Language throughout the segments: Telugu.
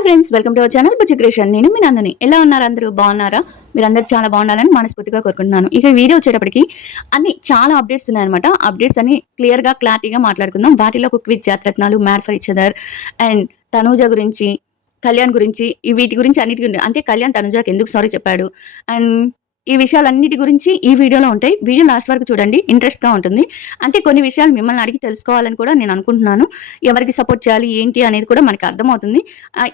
Hi friends, welcome to our channel Bujji creation. నేను మీ నందిని. ఎలా ఉన్నారు? అందరూ బాగున్నారా? మీరందరూ చాలా బాగుండాలని మనస్ఫూర్తిగా కోరుకుంటున్నాను. ఇక వీడియో వచ్చేటప్పటికి అన్ని చాలా అప్డేట్స్ ఉన్నాయన్నమాట. అప్డేట్స్ అన్ని క్లారిటీగా మాట్లాడుకుందాం. వాటిలో ఒక quiz Jathi Ratnalu, mad for each other and Tanuja గురించి, కళ్యాణ్ గురించి, వీటి గురించి అన్నిటి గురించి, అంటే కళ్యాణ్ తనూజకి ఎందుకు సారీ చెప్పాడు అండ్ ఈ విషయాలన్నిటి గురించి ఈ వీడియోలో ఉంటాయి. వీడియో లాస్ట్ వరకు చూడండి, ఇంట్రెస్ట్గా ఉంటుంది. అంటే కొన్ని విషయాలు మిమ్మల్ని అడిగి తెలుసుకోవాలని కూడా నేను అనుకుంటున్నాను. ఎవరికి సపోర్ట్ చేయాలి ఏంటి అనేది కూడా మనకి అర్థమవుతుంది.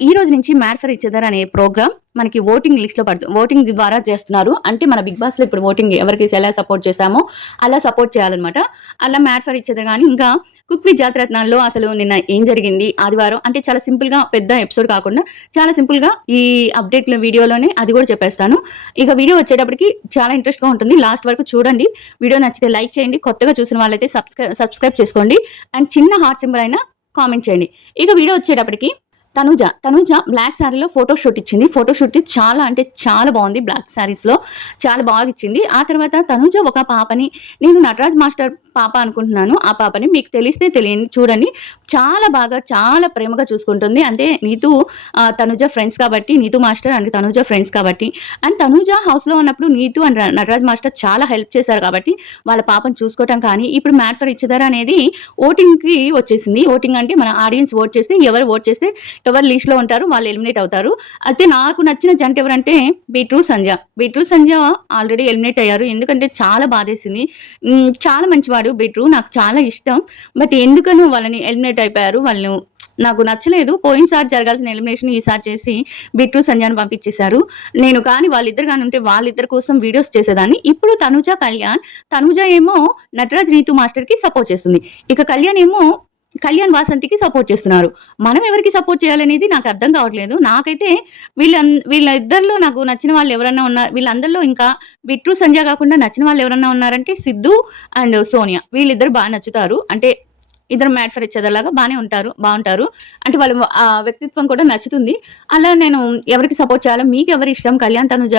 ఈ రోజు నుంచి మ్యాడ్ ఫర్ ఈచ్ అదర్ అనే ప్రోగ్రామ్ మనకి ఓటింగ్ లిస్ట్లో పడుతుంది. ఓటింగ్ ద్వారా చేస్తున్నారు. అంటే మన బిగ్ బాస్లో ఇప్పుడు ఓటింగ్ ఎవరికి ఎలా సపోర్ట్ చేస్తామో అలా సపోర్ట్ చేయాలన్నమాట. అలా మ్యాడ్ ఫర్ ఈచ్ అదర్ కానీ ఇంకా కుక్ విత్ జాతరత్నాల్లో అసలు నిన్న ఏం జరిగింది, ఆదివారం అంటే చాలా సింపుల్గా, పెద్ద ఎపిసోడ్ కాకుండా చాలా సింపుల్గా ఈ అప్డేట్ల వీడియోలోనే అది కూడా చెప్పేస్తాను. ఇక వీడియో వచ్చేటప్పటికి చాలా ఇంట్రెస్ట్గా ఉంటుంది. లాస్ట్ వరకు చూడండి. వీడియో నచ్చితే లైక్ చేయండి. కొత్తగా చూసిన వాళ్ళైతే సబ్స్క్రైబ్ చేసుకోండి అండ్ చిన్న హార్ట్ సింబల్ అయినా కామెంట్ చేయండి. ఇక వీడియో వచ్చేటప్పటికి తనూజ బ్లాక్ శారీలో ఫోటోషూట్ ఇచ్చింది. ఫోటోషూట్ చాలా అంటే చాలా బాగుంది. బ్లాక్ శారీస్లో చాలా బాగా ఇచ్చింది. ఆ తర్వాత తనూజ ఒక పాపని, నేను నటరాజ్ మాస్టర్ పాప అనుకుంటున్నాను, ఆ పాపని మీకు తెలిస్తే తెలియని చూడండి, చాలా బాగా చాలా ప్రేమగా చూసుకుంటుంది. అంటే నీతు తనూజ ఫ్రెండ్స్ కాబట్టి, Neetu master and Tanuja friends కాబట్టి, అండ్ తనూజ హౌస్లో ఉన్నప్పుడు నీతు అండ్ నటరాజ్ మాస్టర్ చాలా హెల్ప్ చేశారు కాబట్టి వాళ్ళ పాపను చూసుకోవటం. కానీ ఇప్పుడు మ్యాడ్ ఫర్ ఈచ్ అదర్ అనేది ఓటింగ్కి వచ్చేసింది. ఓటింగ్ అంటే మన ఆడియన్స్ ఓట్ చేస్తే, ఎవరు ఓట్ చేస్తే ఎవరు లిస్ట్లో ఉంటారు వాళ్ళు ఎలిమినేట్ అవుతారు. అయితే నాకు నచ్చిన జంట ఎవరంటే బీట్రూ సంజ ఆల్రెడీ ఎలిమినేట్ అయ్యారు. ఎందుకంటే చాలా బాధేసింది. చాలా మంచివాడు బీట్రూ, నాకు చాలా ఇష్టం. బట్ ఎందుకనో వాళ్ళని ఎలిమినేట్ అయిపోయారు. వాళ్ళు నాకు నచ్చలేదు. పోయినసారి జరగాల్సిన ఎలిమినేషన్ ఈసారి చేసి బీట్రూ సంజాను పంపించేశారు. నేను కానీ వాళ్ళిద్దరు కానీ ఉంటే వాళ్ళిద్దరి కోసం వీడియోస్ చేసేదాన్ని. ఇప్పుడు తనూజ ఏమో నటరాజ్ నీతు మాస్టర్కి సపోర్ట్ చేస్తుంది. ఇక కళ్యాణ్ వాసంతికి సపోర్ట్ చేస్తున్నారు. మనం ఎవరికి సపోర్ట్ చేయాలనేది నాకు అర్థం కావట్లేదు. నాకైతే వీళ్ళ ఇద్దరిలో నాకు నచ్చిన వాళ్ళు ఎవరన్నా ఉన్నారు, వీళ్ళందరిలో ఇంకా బిట్టు సంజయ్ కాకుండా నచ్చిన వాళ్ళు ఎవరన్నా ఉన్నారంటే సిద్ధు అండ్ సోనియా. వీళ్ళిద్దరు బాగా నచ్చుతారు. అంటే ఇద్దరు మ్యాడ్ ఫర్ ఈచ్ అదర్ లాగా బాగుంటారు. అంటే వాళ్ళ వ్యక్తిత్వం కూడా నచ్చుతుంది. అలా నేను ఎవరికి సపోర్ట్ చేయాలో, మీకు ఎవరి ఇష్టం? కళ్యాణ్ తనుజ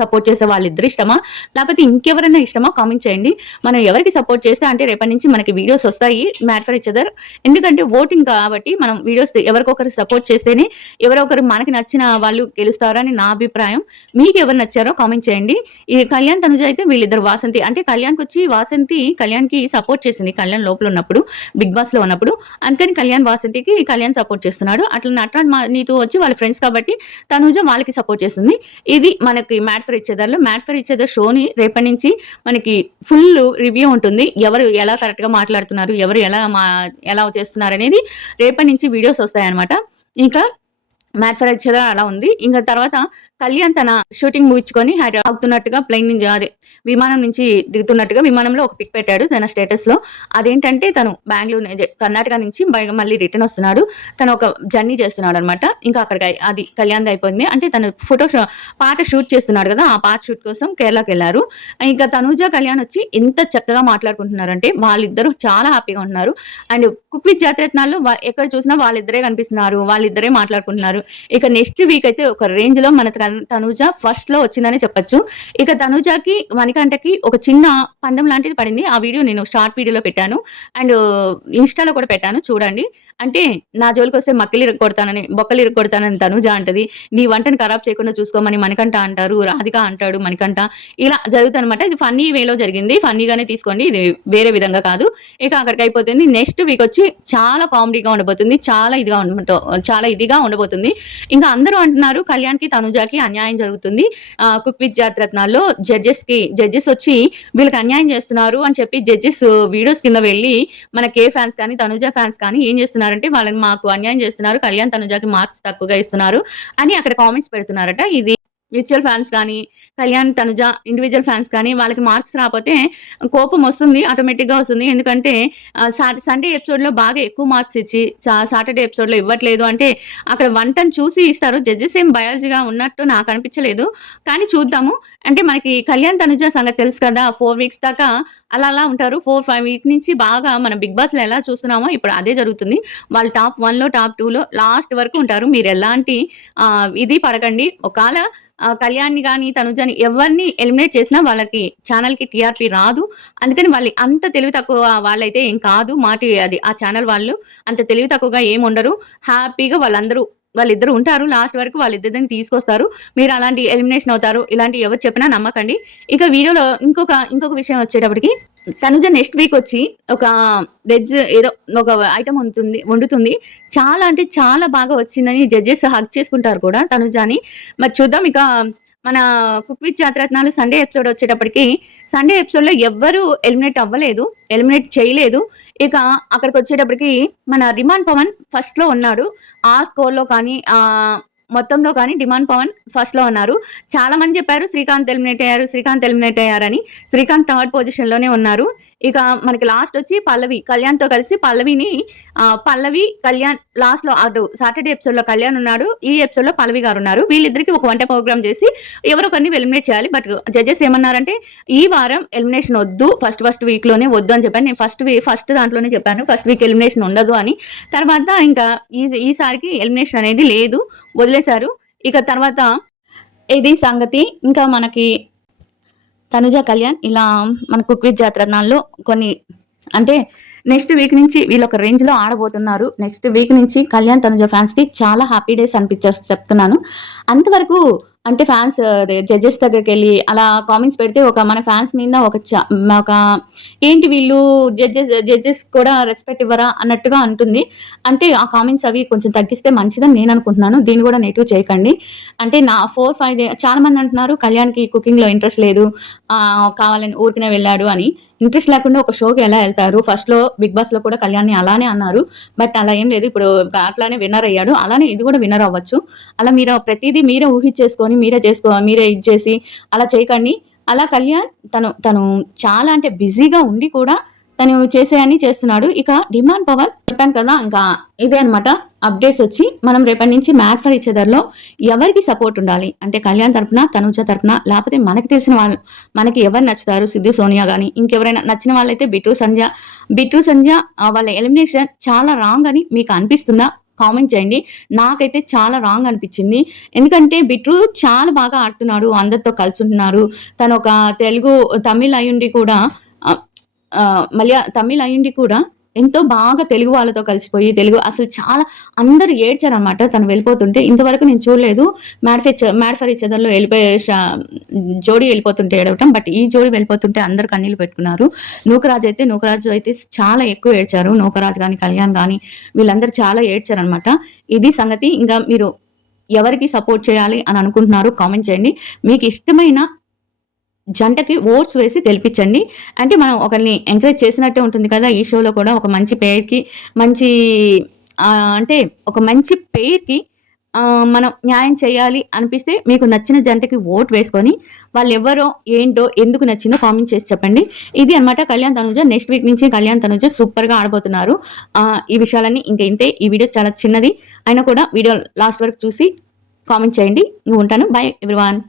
సపోర్ట్ చేసే వాళ్ళిద్దరు ఇష్టమా, లేకపోతే ఇంకెవరైనా ఇష్టమా? కామెంట్ చేయండి. మనం ఎవరికి సపోర్ట్ చేస్తే, అంటే రేపటి నుంచి మనకి వీడియోస్ వస్తాయి మ్యాడ్ ఫర్ ఈచ్ అదర్. ఎందుకంటే ఓటింగ్ కాబట్టి మనం వీడియోస్ ఎవరికొకరు సపోర్ట్ చేస్తేనే ఎవరో ఒకరు మనకి నచ్చిన వాళ్ళు గెలుస్తారని నా అభిప్రాయం. మీకు ఎవరు నచ్చారో కామెంట్ చేయండి. ఈ కళ్యాణ్ తనుజ అయితే వీళ్ళిద్దరు వాసంతి, అంటే కళ్యాణ్కి వచ్చి వాసంతి కళ్యాణ్కి సపోర్ట్ చేసింది కళ్యాణ్ లోపల ఉన్నప్పుడు, బిగ్ బాస్ లో ఉన్నప్పుడు. అందుకని కళ్యాణ్ సపోర్ట్ చేస్తున్నాడు. అట్లా నటరాజ్ నీతో వచ్చి వాళ్ళ ఫ్రెండ్స్ కాబట్టి తనూజ వాళ్ళకి సపోర్ట్ చేస్తుంది. ఇది మనకి మ్యాడ్ ఫర్ ఈచ్ అదర్ లో. మ్యాడ్ ఫర్ ఈచ్ అదర్ షోని రేపటి నుంచి మనకి ఫుల్ రివ్యూ ఉంటుంది. ఎవరు ఎలా కరెక్ట్ గా మాట్లాడుతున్నారు, ఎవరు ఎలా చేస్తున్నారు అనేది రేపటి నుంచి వీడియోస్ వస్తాయన్నమాట. ఇంకా మ్యాడ్ ఫర్ ఈచ్ అదర్ అలా ఉంది. ఇంకా తర్వాత కళ్యాణ్ తన షూటింగ్ ముగించుకొని హైదరాబాద్ అవుతున్నట్టుగా ప్లేన్ నుంచి, అదే విమానం నుంచి దిగుతున్నట్టుగా విమానంలో ఒక పిక్ పెట్టాడు తన స్టేటస్ లో. అదేంటంటే తను కర్ణాటక నుంచి మళ్ళీ రిటర్న్ వస్తున్నాడు. తను ఒక జర్నీ చేస్తున్నాడు అనమాట. ఇంకా అక్కడికి అది కళ్యాణ్ అయిపోయింది. అంటే తను పాట షూట్ చేస్తున్నాడు కదా, ఆ పాట షూట్ కోసం కేరళకి వెళ్ళారు. ఇంకా తనూజ కళ్యాణ్ వచ్చి ఎంత చక్కగా మాట్లాడుకుంటున్నారంటే వాళ్ళిద్దరూ చాలా హ్యాపీగా ఉంటున్నారు. అండ్ కుక్ విత్ జాతరత్నాల్లో ఎక్కడ చూసినా వాళ్ళిద్దరే కనిపిస్తున్నారు, వాళ్ళిద్దరే మాట్లాడుకుంటున్నారు. ఇక నెక్స్ట్ వీక్ అయితే ఒక రేంజ్ లో మన తనూజ ఫస్ట్ లో వచ్చిందని చెప్పొచ్చు. ఇక తనూజకి మణికంఠకి ఒక చిన్న పందెం లాంటిది పడింది. ఆ వీడియో నేను షార్ట్ వీడియోలో పెట్టాను అండ్ ఇన్స్టాలో కూడా పెట్టాను, చూడండి. అంటే నా జోలికి వస్తే బొక్కలు ఇరుక్కొడతానని తనూజ అంటది. నీ వంటను ఖరాబ్ చేయకుండా చూసుకోమని మణికంఠ అంటారు, రాధిక అంటాడు మణికంఠ. ఇలా జరుగుతుంది అనమాట. ఇది ఫన్నీ వేలో జరిగింది, ఫన్నీగానే తీసుకోండి, ఇది వేరే విధంగా కాదు. ఇక అక్కడికి అయిపోతుంది. నెక్స్ట్ వీక్ వచ్చి చాలా కామెడీగా ఉండబోతుంది, చాలా ఇదిగా ఉండబోతుంది. ఇంకా అందరూ అంటున్నారు కళ్యాణ్కి తనూజకి అన్యాయం జరుగుతుంది. కుక్ విత్ జాతరత్నాల్లో జడ్జెస్ వచ్చి వీళ్ళకి అన్యాయం చేస్తున్నారు అని చెప్పి జడ్జెస్ వీడియోస్ కింద వెళ్ళి మన కే ఫ్యాన్స్ కానీ తనూజ ఫ్యాన్స్ కానీ ఏం చేస్తున్నారంటే వాళ్ళని మాకు అన్యాయం చేస్తున్నారు, కళ్యాణ్ తనూజకి మార్క్స్ తక్కువగా ఇస్తున్నారు అని అక్కడ కామెంట్స్ పెడుతున్నారట. ఇది మ్యూచువల్ ఫ్యాన్స్ కానీ కళ్యాణ్ తనుజ ఇండివిజువల్ ఫ్యాన్స్ కానీ వాళ్ళకి మార్క్స్ రాకపోతే కోపం వస్తుంది, ఆటోమేటిక్గా వస్తుంది. ఎందుకంటే సండే ఎపిసోడ్లో బాగా ఎక్కువ మార్క్స్ ఇచ్చి సాటర్డే ఎపిసోడ్లో ఇవ్వట్లేదు అంటే అక్కడ వంటను చూసి ఇస్తారు. జడ్జెస్ ఏం బయాలజీగా ఉన్నట్టు నాకు అనిపించలేదు. కానీ చూద్దాము. అంటే మనకి కళ్యాణ్ తనుజ సంగతి తెలుసు కదా, 4 వీక్స్ దాకా అలా ఉంటారు. 4-5 వీక్ నుంచి బాగా మనం బిగ్ బాస్లో ఎలా చూస్తున్నామో ఇప్పుడు అదే జరుగుతుంది. వాళ్ళు టాప్ 1లో టాప్ 2లో లాస్ట్ వరకు ఉంటారు. మీరు ఎలాంటి ఇది పడకండి. ఒకవేళ కళ్యాణ్ని కానీ తనుజని ఎవరిని ఎలిమినేట్ చేసినా వాళ్ళకి ఛానల్కి టీఆర్పీ రాదు. అందుకని వాళ్ళు అంత తెలివి తక్కువ వాళ్ళైతే ఏం కాదు. అది ఆ ఛానల్ వాళ్ళు అంత తెలివి తక్కువగా ఏం ఉండరు. హ్యాపీగా వాళ్ళందరూ వాళ్ళిద్దరు ఉంటారు. లాస్ట్ వరకు వాళ్ళిద్దరిని తీసుకొస్తారు. మీరు అలాంటి ఎలిమినేషన్ అవుతారు. ఇలాంటివి ఎవరు చెప్పినా నమ్మకండి. ఇక వీడియోలో ఇంకొక విషయం వచ్చేటప్పటికి తనుజ నెక్స్ట్ వీక్ వచ్చి ఒక వెజ్ ఏదో ఒక ఐటెమ్ వండుతుంది. చాలా అంటే చాలా బాగా వచ్చిందని జడ్జెస్ హగ్ చేసుకుంటారు కూడా తనుజని. మరి చూద్దాం ఇక మన cook with Jathiratnalu Sunday episode వచ్చేటప్పటికి సండే ఎపిసోడ్‌లో ఎవ్వరు ఎలిమినేట్ చేయలేదు. ఇక అక్కడికొచ్చేటప్పటికి మన రిమాన్ పవన్ ఫస్ట్‌లో ఉన్నాడు. ఆ స్కోర్‌లో కానీ మొత్తంలో కానీ డిమాండ్ పవన్ ఫస్ట్‌లో ఉన్నారు. చాలా మంది చెప్పారు శ్రీకాంత్ ఎలిమినేట్ అయ్యారని. శ్రీకాంత్ థర్డ్ పొజిషన్‌లోనే ఉన్నారు. ఇక మనకి లాస్ట్ వచ్చి కళ్యాణ్‌తో కలిసి పల్లవి, కళ్యాణ్ లాస్ట్‌లో అటు సాటర్డే ఎపిసోడ్‌లో కళ్యాణ్ ఉన్నాడు. ఈ ఎపిసోడ్‌లో పల్లవి గారు ఉన్నారు. వీళ్ళిద్దరికి ఒక వంట ప్రోగ్రామ్ చేసి ఎవరో ఒకరిని ఎలిమినేట్ చేయాలి. బట్ జడ్జెస్ ఏమన్నారంటే ఈ వారం ఎలిమినేషన్ వద్దు. ఫస్ట్ వీక్‌లోనే వద్దు అని చెప్పాను. నేను ఫస్ట్ దాంట్లోనే చెప్పాను. ఫస్ట్ వీక్ ఎలిమినేషన్ ఉండదు అని. తర్వాత ఇంకా ఈసారికి ఎలిమినేషన్ అనేది లేదు. వదిలేశారు. ఇక తర్వాత ఇది సంగతి. ఇంకా మనకి తనుజ, కళ్యాణ్ ఇలా మన కుక్ విత్ జాతిరత్నాల్లో కొన్ని అంటే నెక్స్ట్ వీక్ నుంచి వీళ్ళు ఒక రేంజ్‌లో ఆడబోతున్నారు. నెక్స్ట్ వీక్ నుంచి కళ్యాణ్, తనుజ ఫ్యాన్స్‌కి చాలా హ్యాపీ డేస్ చెప్తున్నాను. అంతవరకు అంటే ఫ్యాన్స్ జడ్జెస్ దగ్గరికెళ్ళి అలా కామెంట్స్ పెడితే మన ఫ్యాన్స్ మీద ఒక ఏంటి వీళ్ళు జడ్జెస్ కూడా రెస్పెక్ట్ ఇవ్వరా అన్నట్టుగా అంటుంది. అంటే ఆ కామెంట్స్ అవి కొంచెం తగ్గిస్తే మంచిదని నేను అనుకుంటున్నాను. దీన్ని కూడా నెగెటివ్ చేయకండి. అంటే నా 4, 5 చాలా మంది అంటున్నారు కళ్యాణ్‌కి కుకింగ్‌లో ఇంట్రెస్ట్ లేదు. కావాలని ఊరికనే వెళ్ళాడు అని. ఇంట్రెస్ట్ లేకుండా ఒక షోకి ఎలా వెళ్తారు? ఫస్ట్‌లో బిగ్ బాస్‌లో కూడా కళ్యాణ్‌ని అలానే అన్నారు. బట్ అలా ఏం లేదు. ఇప్పుడు అట్లానే విన్నర్ అయ్యాడు. అలానే ఇది కూడా విన్నర్ అవ్వచ్చు. అలా మీరు ప్రతీదీ మీరే ఊహించేసుకొని మీరే ఇది చేసి అలా చేయకండి. అలా కళ్యాణ్ తను చాలా అంటే బిజీగా ఉండి కూడా తను చేసేయన్ని చేస్తున్నాడు. ఇక డిమాండ్ పవన్ చెప్పాను కదా! ఇంకా ఇదే అనమాట అప్డేట్స్ వచ్చి మనం రేపటి నుంచి మ్యాట్ ఫర్ ఈచ్ అదర్‌లో ఎవరికి సపోర్ట్ ఉండాలి? అంటే కళ్యాణ్ తరపున, తనుజ తరపున లేకపోతే మనకి తెలిసిన వాళ్ళు మనకి ఎవరు నచ్చుతారు? సిద్ధు, సోనియా గాని ఇంకెవరైనా నచ్చిన వాళ్ళైతే బిట్టు, సంధ్య వాళ్ళ ఎలిమినేషన్ చాలా రాంగ్ అని మీకు అనిపిస్తుందా? కామెంట్ చేయండి. నాకైతే చాలా రాంగ్ అనిపించింది. ఎందుకంటే బిట్టు చాలా బాగా ఆడుతున్నాడు. అందరితో కలిసుంటున్నారు. తను ఒక తమిళ్ అయ్యుండి కూడా తమిళ్ అయ్యుండి కూడా ఎంతో బాగా తెలుగు వాళ్ళతో కలిసిపోయి అసలు చాలా అందరూ ఏడ్చారనమాట తను వెళ్ళిపోతుంటే. ఇంతవరకు నేను చూడలేదు. మ్యాడ్ ఫర్ ఈచ్ అదర్‌లో జోడీ వెళ్ళిపోతుంటే ఏడవటం. బట్ ఈ జోడీ వెళ్ళిపోతుంటే అందరూ కన్నీళ్లు పెట్టుకున్నారు. నూకరాజు అయితే చాలా ఎక్కువ ఏడ్చారు. నూకరాజు గాని, కళ్యాణ్ గాని వీళ్ళందరూ చాలా ఏడ్చారనమాట. ఇది సంగతి. ఇంకా మీరు ఎవరికి సపోర్ట్ చేయాలి అని అనుకుంటున్నారు కామెంట్ చేయండి. మీకు ఇష్టమైన జంటకి ఓట్స్ వేసి గెలిపించండి. అంటే మనం ఒకరిని ఎంకరేజ్ చేసినట్టే ఉంటుంది కదా! ఈ షోలో కూడా ఒక మంచి పెయిర్‌కి అంటే ఒక మంచి పెయిర్‌కి మనం న్యాయం చేయాలి అనిపిస్తే మీకు నచ్చిన జంటకి ఓట్ వేసుకొని వాళ్ళెవ్వరో, ఏంటో, ఎందుకు నచ్చిందో కామెంట్ చేసి చెప్పండి. ఇది అనమాట కళ్యాణ్, తనుజ. నెక్స్ట్ వీక్ నుంచి కళ్యాణ్, తనుజ సూపర్‌గా ఆడబోతున్నారు. ఈ విషయాలన్నీ ఇంక ఇంతే. ఈ వీడియో చాలా చిన్నది అయినా కూడా వీడియో లాస్ట్ వరకు చూసి కామెంట్ చేయండి. ఉంటాను. By everyone.